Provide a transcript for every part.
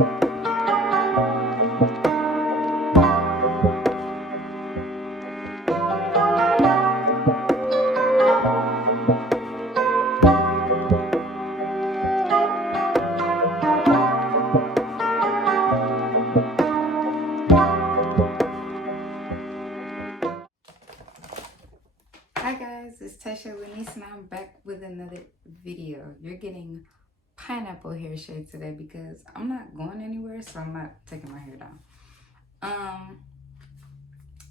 Hi guys, it's Tashay Leniece and I'm back with another video. You're getting pineapple hair shade today because I'm not going anywhere, so I'm not taking my hair down.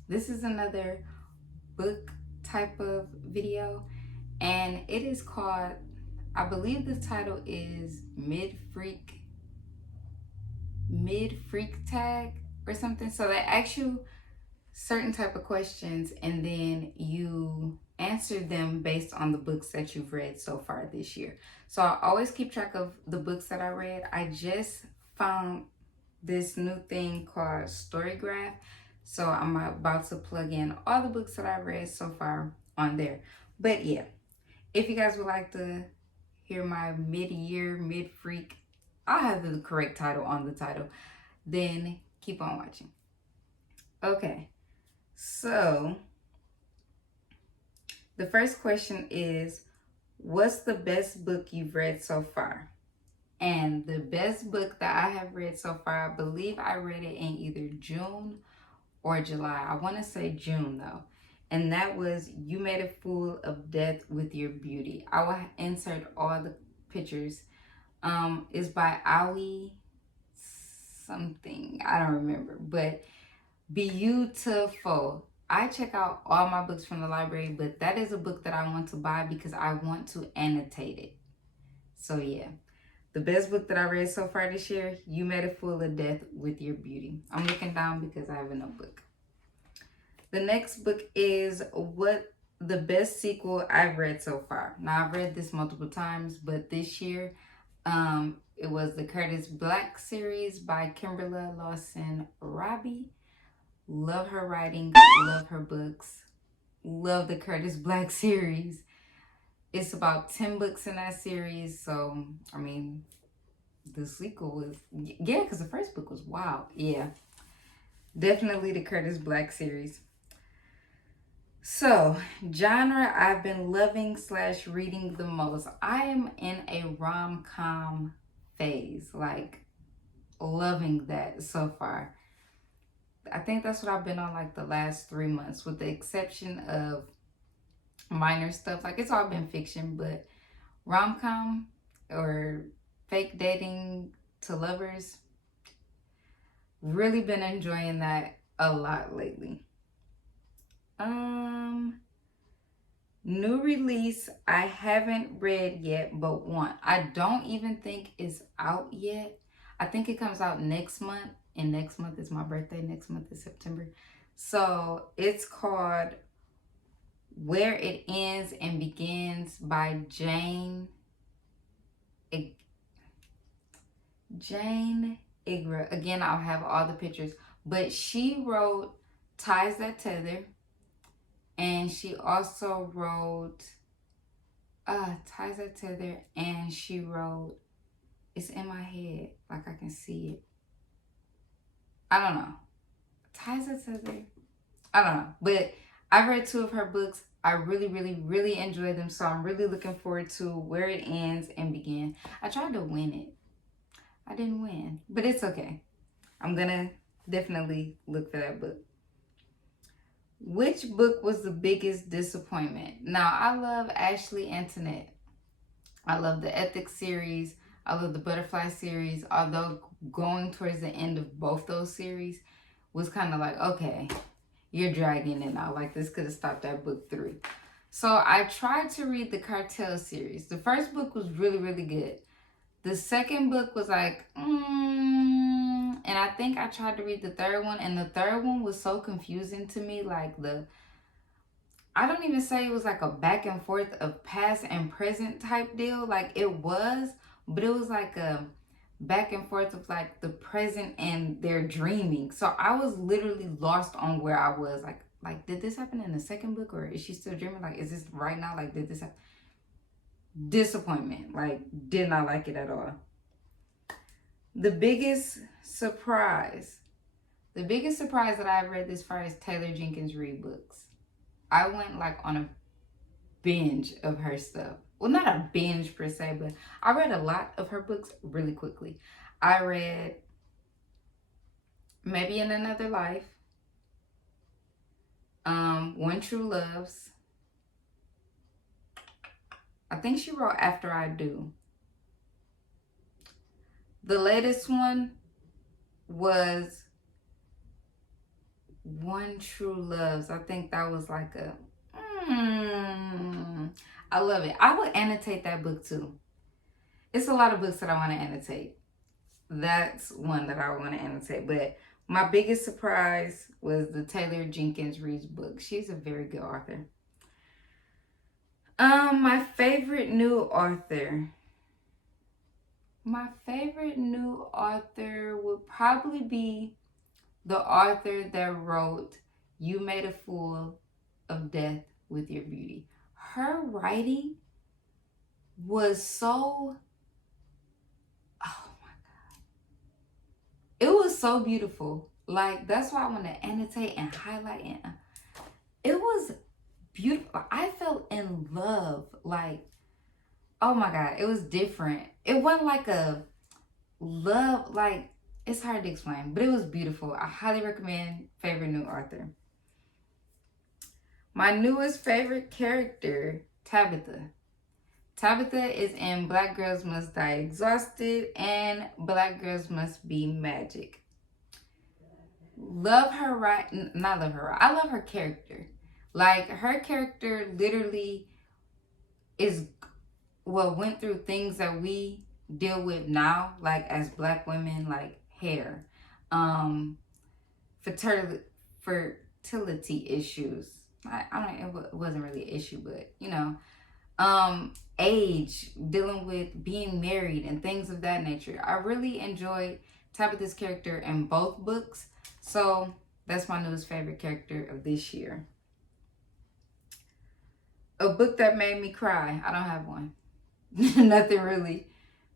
This is another book type of video, and it is called, I believe the title is Mid Freak Tag or something. So they ask you certain type of questions and then you answer them based on the books that you've read so far this year. So I always keep track of the books that I read. I just found this new thing called Storygraph, so I'm about to plug in all the books that I read so far on there. But yeah, if you guys would like to hear my mid-year mid-freak, I'll have the correct title on the title, then keep on watching. Okay, so the first question is, what's the best book you've read so far? And the best book that I have read so far, I believe I read it in either June or July. I want to say June though. And that was You Made a Fool of Death with Your Beauty. I will insert all the pictures. It's by Aoi something. I don't remember. But beautiful. I check out all my books from the library, but that is a book that I want to buy because I want to annotate it. So yeah, the best book that I read so far this year, You Made a Fool of Death with Your Beauty. I'm looking down because I have a notebook. The next book is What the Best Sequel I've Read So Far. Now, I've read this multiple times, but this year, it was the Curtis Black series by Kimberly Lawson Robbie. Love her writing, love her books, love the Curtis Black series. It's about 10 books in that series, so, I mean, the sequel was, yeah, because the first book was wow. Yeah, definitely the Curtis Black series. So, genre I've been loving / reading the most. I am in a rom-com phase, like loving that so far. I think that's what I've been on like the last 3 months, with the exception of minor stuff. Like it's all been fiction, but rom-com or fake dating to lovers, really been enjoying that a lot lately. New release I haven't read yet, but one. I don't even think it's out yet. I think it comes out next month, and next month is my birthday. Next month is September. So it's called Where It Ends and Begins by Jane Igra. Again, I'll have all the pictures, but she wrote Ties That Tether, and she also wrote Ties That Tether, and she wrote, it's in my head, like I can see it. I don't know. Ties That Tether. I don't know. But I've read 2 of her books. I really, really, really enjoy them. So I'm really looking forward to Where It Ends and Begin. I tried to win it. I didn't win, but it's okay. I'm gonna definitely look for that book. Which book was the biggest disappointment? Now, I love Ashley Antoinette. I love the Ethics series. I love the Butterfly series. Although going towards the end of both those series was kind of like, okay, you're dragging it out. Like this could have stopped at book 3. So I tried to read the Cartel series. The first book was really, really good. The second book was like, and I think I tried to read the third one, and the third one was so confusing to me. Like I don't even say it was like a back and forth of past and present type deal. Like it was, but it was like a back and forth of like the present and their dreaming. So I was literally lost on where I was. Like did this happen in the second book, or is she still dreaming? Like, is this right now? Like, did this happen? Disappointment. Like, did not like it at all. The biggest surprise that I've read this far is Taylor Jenkins read books. I went like on a binge of her stuff. Well, not a binge per se, but I read a lot of her books really quickly. I read Maybe in Another Life, One True Loves. I think she wrote After I Do. The latest one was One True Loves. I think that was like a I love it. I would annotate that book too. It's a lot of books that I want to annotate. That's one that I want to annotate. But my biggest surprise was the Taylor Jenkins Reid's book. She's a very good author. My favorite new author. My favorite new author would probably be the author that wrote You Made a Fool of Death with Your Beauty. Her writing was so, oh my God. It was so beautiful. Like, that's why I want to annotate and highlight it. It was beautiful. I fell in love. Like, oh my God, it was different. It wasn't like a love, like, it's hard to explain, but it was beautiful. I highly recommend favorite new author. My newest favorite character, Tabitha. Tabitha is in Black Girls Must Die Exhausted and Black Girls Must Be Magic. Love her not love her I love her character. Like, her character literally is what went through things that we deal with now, like as Black women, like hair, fertility issues. I don't, it wasn't really an issue, but you know, age, dealing with being married and things of that nature. I really enjoyed Tabitha's character in both books. So that's my newest favorite character of this year. A book that made me cry. I don't have one. Nothing really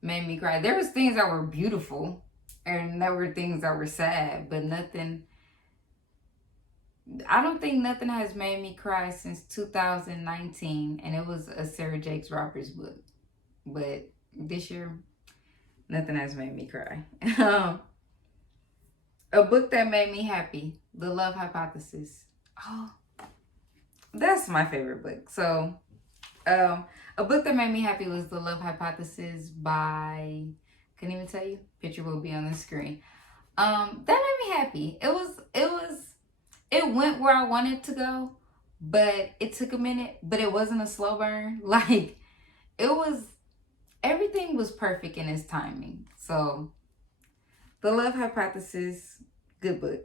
made me cry. There was things that were beautiful and there were things that were sad, but nothing. I don't think nothing has made me cry since 2019, and it was a Sarah Jakes Roberts book. But this year, nothing has made me cry. A book that made me happy, The Love Hypothesis. Oh, that's my favorite book. So, a book that made me happy was The Love Hypothesis by, couldn't even tell you, picture will be on the screen. That made me happy. It went where I wanted to go, but it took a minute, but it wasn't a slow burn. Like, everything was perfect in its timing. So, The Love Hypothesis, good book.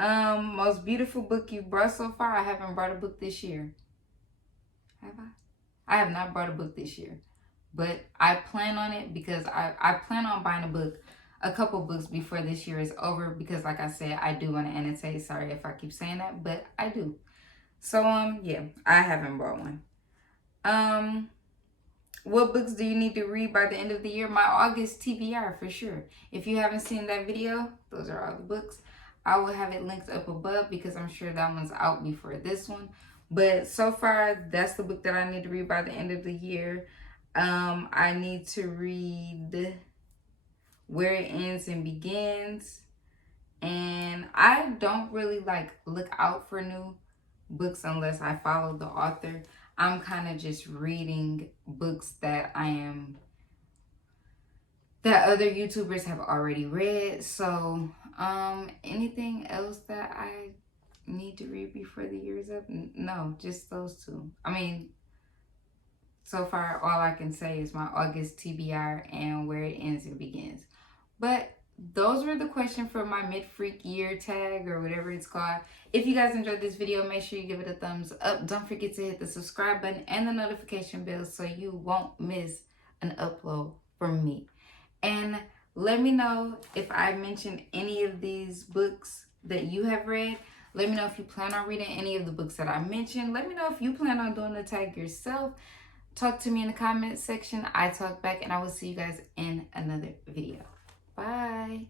Most beautiful book you've brought so far. I haven't brought a book this year. Have I? I have not brought a book this year, but I plan on it because I plan on buying a couple books before this year is over, because like I said, I do want to annotate. Sorry if I keep saying that, but I do. So yeah, I haven't bought one. What books do you need to read by the end of the year? My August TBR for sure. If you haven't seen that video, those are all the books. I will have it linked up above because I'm sure that one's out before this one. But so far, that's the book that I need to read by the end of the year. I need to read Where It Ends and Begins. And I don't really look out for new books unless I follow the author. I'm kind of just reading books that other YouTubers have already read. So anything else that I need to read before the year is up? No, just those two. I mean, so far all I can say is my August TBR and Where It Ends and Begins. But those were the questions for my mid-freak year tag or whatever it's called. If you guys enjoyed this video, make sure you give it a thumbs up. Don't forget to hit the subscribe button and the notification bell so you won't miss an upload from me. And let me know if I mentioned any of these books that you have read. Let me know if you plan on reading any of the books that I mentioned. Let me know if you plan on doing the tag yourself. Talk to me in the comment section. I talk back, and I will see you guys in another video. Bye.